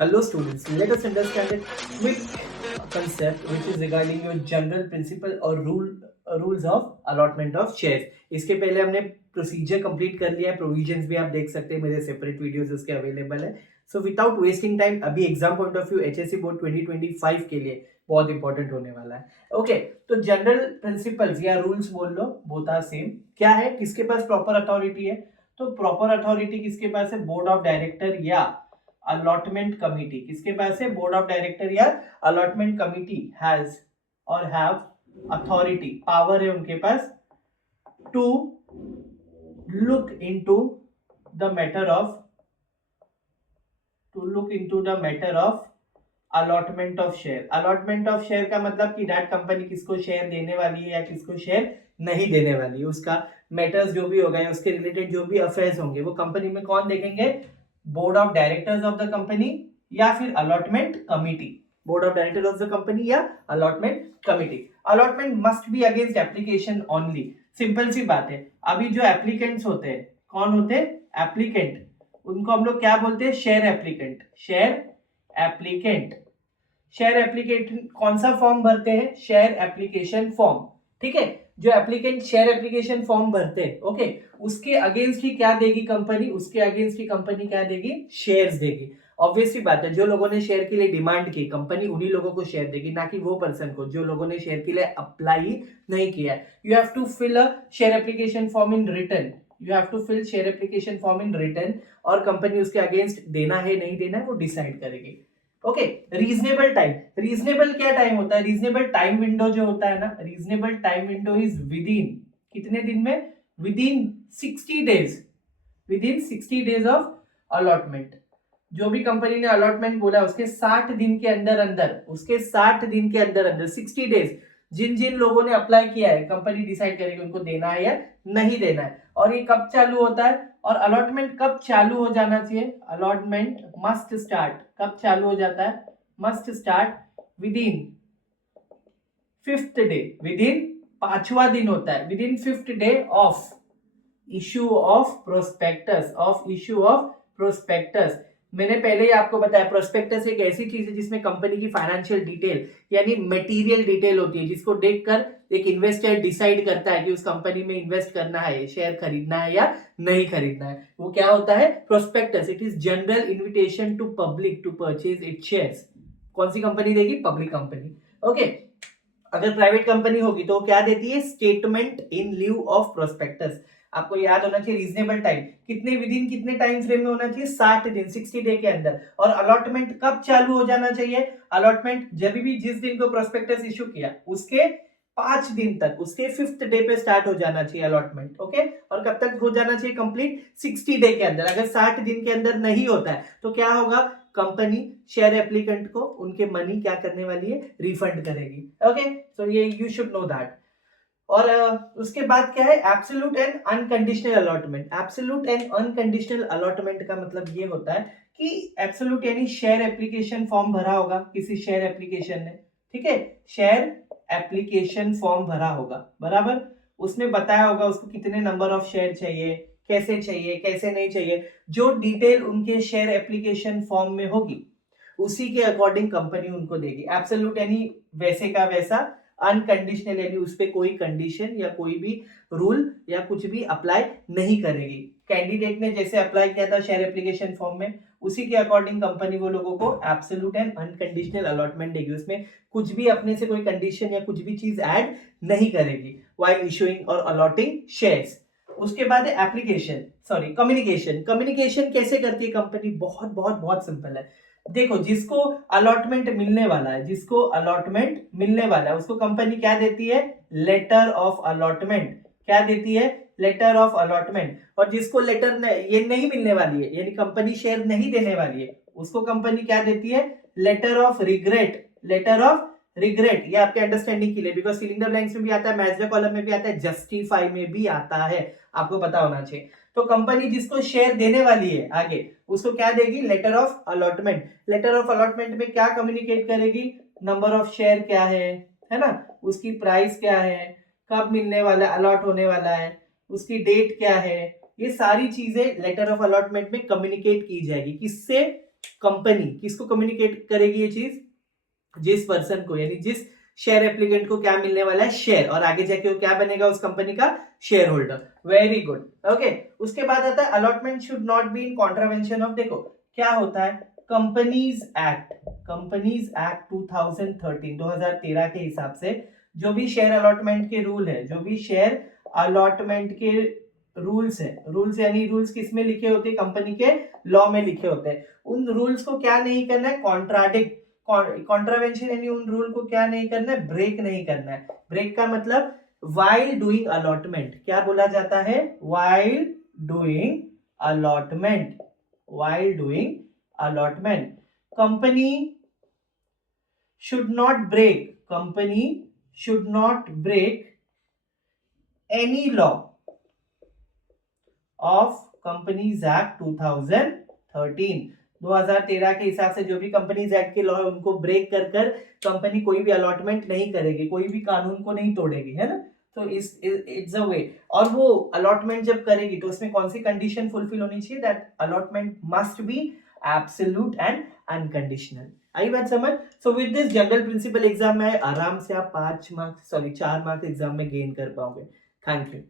Hello students, let us understand a quick concept which is regarding your general principle or rules of allotment of shares. इसके पहले हमने procedure complete कर लिया है, provisions भी आप देख सकते हैं, मेरे सेपरेट वीडियोस उसके अवेलेबल है. सो विदाउट वेस्टिंग टाइम अभी exam point of view HSC board 2025 के लिए बहुत इंपॉर्टेंट होने वाला है. ओके, तो जनरल प्रिंसिपल्स या रूल्स बोल लो, बोथ आर सेम. क्या है, किसके पास प्रॉपर अथॉरिटी है? तो प्रॉपर अथॉरिटी किसके पास है? बोर्ड ऑफ डायरेक्टर या अलॉटमेंट कमिटी. किसके पास है? बोर्ड ऑफ डायरेक्टर या अलॉटमेंट कमिटी हैज और हैव अथॉरिटी, पावर है उनके पास to look into the matter of allotment of share. Allotment of share का मतलब कि दैट कंपनी किसको शेयर देने वाली है या किसको शेयर नहीं देने वाली है, उसका मैटर्स जो भी होगा, उसके रिलेटेड जो भी अफेयर्स होंगे वो कंपनी में कौन देखेंगे? Board of directors of the company या फिर allotment committee. Board of director of the company या allotment committee. Allotment must be against application only. Simple सी बात है. अभी जो एप्लीकेंट्स होते हैं, कौन होते हैं? एप्लीकेंट. उनको हम लोग क्या बोलते हैं? Share applicant. Share applicant. Share applicant कौन सा फॉर्म भरते हैं? Share application form. ठीक है, जो एप्लीकेंट शेयर एप्लीकेशन फॉर्म भरते हैं, ओके, उसके अगेंस्ट ही क्या देगी कंपनी? उसके अगेंस्ट ही कंपनी क्या देगी? शेयर्स देगी. ऑब्वियसली बात है, जो लोगों ने शेयर के लिए डिमांड की, कंपनी उन्हीं लोगों को शेयर देगी, ना कि वो पर्सन को जो लोगों ने शेयर के लिए अप्लाई नहीं किया है. You have to fill a share application form in return. You have to fill share application form in return और कंपनी उसके अगेंस्ट देना है नहीं देना है वो डिसाइड करेगी. Okay, reasonable time. रीजनेबल क्या टाइम होता है? रीजनेबल टाइम विंडो जो होता है ना, reasonable time window is within कितने दिन में? Within 60 days. Within 60 days of allotment. जो भी कंपनी ने अलॉटमेंट बोला उसके 60 दिन के अंदर अंदर, उसके 60 दिन के अंदर अंदर 60 डेज, जिन जिन लोगों ने अप्लाई किया है कंपनी डिसाइड करेगी उनको देना है या नहीं देना है. और ये कब चालू होता है और अलॉटमेंट कब चालू हो जाना चाहिए? अलॉटमेंट मस्ट स्टार्ट कब चालू हो जाता है? Must start within 5th day. Within 5वां दिन होता है. Within 5th day of issue of prospectus. Of issue of prospectus. मैंने पहले ही आपको बताया, प्रोस्पेक्टस एक ऐसी चीज है जिसमें कंपनी की फाइनेंशियल डिटेल यानी मटेरियल डिटेल होती है, जिसको देखकर एक इन्वेस्टर डिसाइड करता है कि उस कंपनी में इन्वेस्ट करना है, शेयर खरीदना है या नहीं खरीदना है. वो क्या होता है? Prospectus. It is general invitation to public to purchase it shares. कौन सी कंपनी देगी? Public company. ओके, अगर प्राइवेट कंपनी होगी तो क्या देती है? Statement in lieu of prospectus. आपको याद होना चाहिए रीजनेबल टाइम कितने, विद इन कितने टाइम फ्रेम में होना चाहिए? 60 दिन, 60 डे के अंदर. और अलॉटमेंट कब चालू हो जाना चाहिए? अलॉटमेंट जब भी जिस दिन को प्रोस्पेक्टस इशू किया उसके 5 दिन तक, उसके 5th डे पे स्टार्ट हो जाना चाहिए अलॉटमेंट. ओके, और कब तक हो जाना चाहिए कंप्लीट? 60 डे के अंदर. अगर 60 दिन के अंदर नहीं होता है तो क्या होगा? कंपनी शेयर एप्लीकेंट को उनके मनी क्या करने वाली है? रिफंड करेगी. ओके, सो ये यू शुड नो दैट. और उसके बाद क्या है? Absolute and unconditional allotment. Absolute and unconditional allotment का मतलब ये होता है कि एब्सोल्यूट यानी शेयर एप्लीकेशन फॉर्म भरा होगा किसी शेयर एप्लीकेशन ने, ठीक है, शेयर एप्लीकेशन फॉर्म भरा होगा, बराबर. उसमें बताया होगा उसको कितने नंबर ऑफ शेयर चाहिए, कैसे चाहिए, कैसे नहीं चाहिए. जो डिटेल उनके शेयर एप्लीकेशन फॉर्म में होगी उसी के अकॉर्डिंग कंपनी उनको देगी. एब्सोल्यूट यानी वैसे का वैसा. अनकंडीशनल यानी उस पर कोई कंडीशन या कोई भी रूल या कुछ भी अप्लाई नहीं करेगी. कैंडिडेट ने जैसे अप्लाई किया था शेयर एप्लीकेशन फॉर्म में उसी के अकॉर्डिंग कंपनी वो लोगों को एब्सोल्यूट एंड अनकंडीशनल अलॉटमेंट देगी. उसमें कुछ भी अपने से कोई कंडीशन या कुछ भी चीज ऐड नहीं करेगी व्हाइल इशूइंग और अलॉटिंग शेयर्स. उसके बाद है एप्लीकेशन, सॉरी, कम्युनिकेशन. कम्युनिकेशन कैसे करती है कंपनी? बहुत बहुत बहुत सिंपल है. देखो, जिसको अलॉटमेंट मिलने वाला है, जिसको अलॉटमेंट मिलने वाला है उसको कंपनी क्या देती है? Letter of allotment. क्या देती है? Letter of allotment. और जिसको लेटर ये नहीं मिलने वाली है यानी कंपनी शेयर नहीं देने वाली है उसको कंपनी क्या देती है? Letter of regret. Letter of regret. ये आपके अंडरस्टैंडिंग के लिए, बिकॉज फिलिंग द ब्लैंक्स में भी आता है, मैच द कॉलम में भी आता है, जस्टिफाई में भी आता है, आपको पता होना चाहिए. तो कंपनी जिसको शेयर देने वाली है आगे उसको क्या देगी? Letter of allotment. Letter of allotment में क्या कम्युनिकेट करेगी? नंबर ऑफ शेयर क्या है ना, उसकी प्राइस क्या है, कब मिलने वाला है, अलॉट होने वाला है, उसकी डेट क्या है, ये सारी चीजें लेटर ऑफ अलॉटमेंट में कम्युनिकेट की जाएगी. किससे? कंपनी किसको कम्युनिकेट करेगी ये चीज, जिस पर्सन को, यानी जिस शेयर एप्लीकेंट को क्या मिलने वाला है, शेयर, और आगे जाके वो क्या बनेगा उस कंपनी का share holder. Very good. Okay, उसके बाद आता है allotment should not be in contravention of, देखो क्या होता है, कंपनीज एक्ट 2013 के हिसाब से जो भी शेयर अलॉटमेंट के रूल है, जो भी शेयर अलॉटमेंट के रूल्स है, रूल्स यानी रूल्स किस में लिखे होते हैं, कंपनी के लॉ में लिखे होते हैं, उन रूल्स को क्या नहीं करना है, कॉन्ट्रावेंशन यानी उन रूल को क्या नहीं करना है, ब्रेक नहीं करना है। ब्रेक का मतलब वाइल डूइंग अलॉटमेंट, क्या बोला जाता है, while doing allotment, while doing allotment. Company should not break, company should not break any law of companies act 2013 के हिसाब से जो भी कंपनीज एक्ट के लॉ है उनको ब्रेक कर कंपनी कोई भी अलॉटमेंट नहीं करेगी, कोई भी कानून को नहीं तोड़ेगी, है ना। तो इट्स अ वे। और वो अलॉटमेंट जब करेगी तो उसमें कौन सी कंडीशन फुलफिल होनी चाहिए, that allotment must be absolute and unconditional. आई बात समझ। So with this general principle exam में आराम से आप 4 मार्क्स एग्जाम में गेन कर पाओगे। Thank you.